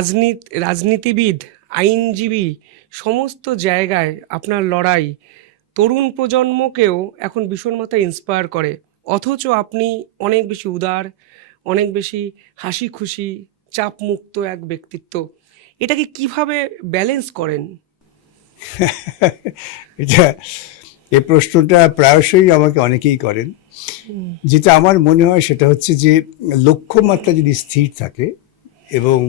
রাজনীতিবিদ, আইনজীবী সমস্ত জায়গায় আপনার লড়াই তরুণ প্রজন্মকেও এখন ভীষণ মাত্রায় ইন্সপায়ার করে। অথচ আপনি অনেক বেশি উদার, অনেক বেশি হাসি খুশি, চাপমুক্ত এক ব্যক্তিত্ব। এটাকে কিভাবে ব্যালেন্স করেন? এটা এই প্রশ্নটা প্রায়শই আমাকে অনেকেই করেন। যেটা আমার মনে হয় সেটা হচ্ছে যে লক্ষ্যমাত্রা যদি স্থির থাকে এবং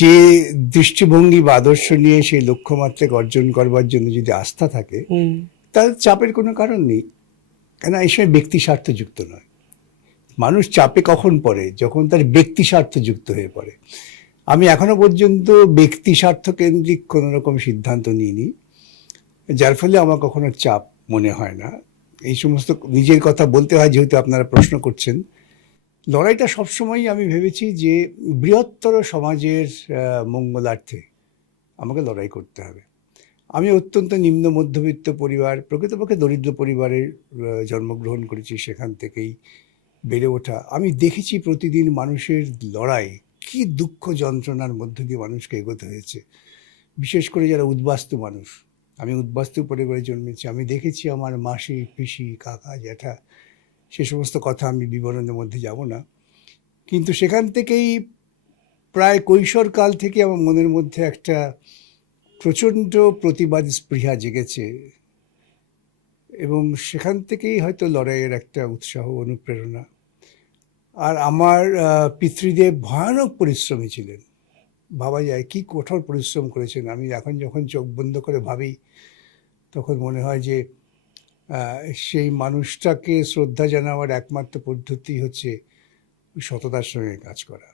যে দৃষ্টিভঙ্গি বা আদর্শ নিয়ে সেই লক্ষ্যমাত্রাকে অর্জন করবার জন্য যদি আস্থা থাকে, তাহলে চাপের কোনো কারণ নেই। কেন এই সময় ব্যক্তি স্বার্থ যুক্ত নয়। মানুষ চাপে কখন পড়ে? যখন তার ব্যক্তি স্বার্থ যুক্ত হয়ে পড়ে। আমি এখনো পর্যন্ত ব্যক্তি স্বার্থ কেন্দ্রিক কোনো রকম সিদ্ধান্ত নিইনি, যার ফলে আমার কখনো চাপ মনে হয় না। এই সমস্ত নিজের কথা বলতে হয়, যেহেতু আপনারা প্রশ্ন করছেন। লড়াইটা সবসময়ই আমি ভেবেছি যে বৃহত্তর সমাজের মঙ্গলার্থে আমাকে লড়াই করতে হবে। আমি অত্যন্ত নিম্ন মধ্যবিত্ত পরিবার, প্রকৃতপক্ষে দরিদ্র পরিবারে জন্মগ্রহণ করেছি, সেখান থেকেই বেড়ে ওঠা। আমি দেখেছি প্রতিদিন মানুষের লড়াই, কি দুঃখ যন্ত্রণার মধ্য দিয়ে মানুষকে এগোতে হয়েছে, বিশেষ করে যারা উদ্বাস্তু মানুষ। আমি উদ্বাস্তু পরিবারে জন্মেছি, আমি দেখেছি আমার মাসি, পিসি, কাকা, জ্যাঠা, সে সমস্ত কথা আমি বিবরণের মধ্যে যাব না। কিন্তু সেখান থেকেই প্রায় কৈশোরকাল থেকে আমার মনের মধ্যে একটা প্রচণ্ড প্রতিবাদ স্পৃহা জেগেছে এবং সেখান থেকেই হয়তো লড়াইয়ের একটা উৎসাহ, অনুপ্রেরণা। আর আমার পিতৃদেব ভয়ানক পরিশ্রমী ছিলেন। ভাবা যায় কি কঠোর পরিশ্রম করেছেন। আমি এখন যখন চোখ বন্ধ করে ভাবি, তখন মনে হয় যে সেই মানুষটাকে শ্রদ্ধা জানাবার একমাত্র পদ্ধতি হচ্ছে সততার সঙ্গে কাজ করা।